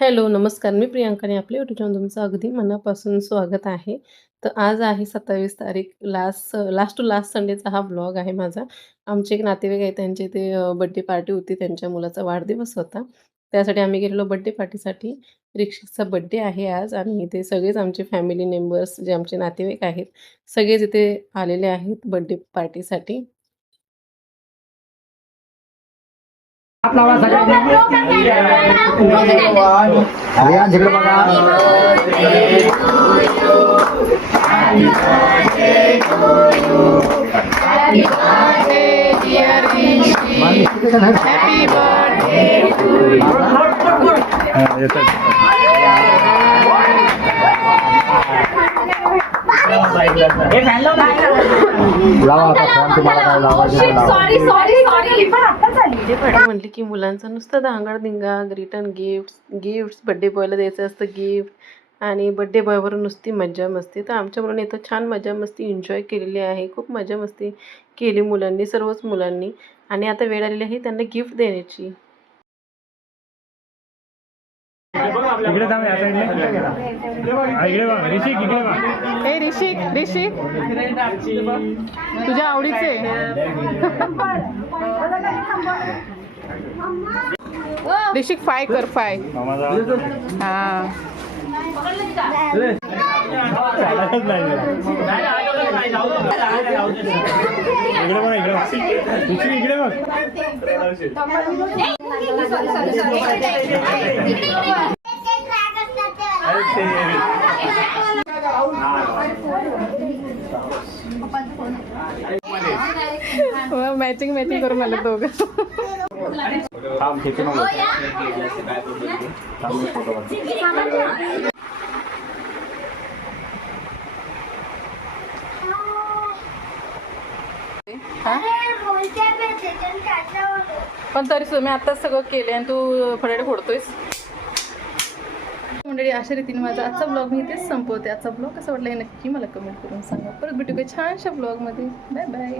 Hello, नमस्कार. मी प्रियांका आणि आपल्या यूट्यूब चॅनल तुमचं अगदी मनापासून स्वागत आहे. तर आज आहे 27 तारीख, लास्ट टू लास्ट संडेचा हा व्लॉग आहे माझा. आमचे एक नातेवाईक आहेत, त्यांचे ते बर्थडे पार्टी होती. त्यांच्या मुलाचा वाढदिवस होता. त्यासाठी आम्ही गेलेलो बर्थडे पार्टीसाठी. रिक्षेचा बर्थडे आहे आज आणि ते सगळेच आमचे फॅमिली मेंबर्स जे आमचे नातेवाईक आहेत, सगळेच इथे आलेले आहेत बर्थडे पार्टीसाठी. हात लावा सगळ्यांनी. रियान जिकडे बघा. लावा आता फोन तुम्हाला काय लावायचं म्हटले की मुलांचं नुसतं धांगड-धिंगा, रिटर्न गिफ्ट्स बर्थडे बॉयला द्यायचं असतं गिफ्ट आणि बर्थडे बॉयवर नुसती मज्जा-मस्ती. तर आमच्या मुलांनी इथं छान मजा-मस्ती एन्जॉय केलेली आहे. खूप मजा-मस्ती केली मुलांनी, सर्वच मुलांनी आणि आता वेळ आलेली आहे त्यांना गिफ्ट देण्याची. इकडे थांब या साईडला. इकडे बघ ऋषिक, इकडे बघ. हे ऋषिक तुझ्या आवडीचे ऋषिक फाय कर फाय. हा इकडे बघ, इकडे ऋषिक, इकडे बघ. मॅचिंग करून मला दोघं. पण तरी मी आता सगळं केले आणि तू फडाडे फोडतोयस. मंडळी, अशा रीतीने माझा आजचा ब्लॉग मी इथेच संपवते. आजचा ब्लॉग कसा वाटला हे नक्की मला कमेंट करून सांगा. परत भेटू काही छानशा ब्लॉगमध्ये. Bye bye.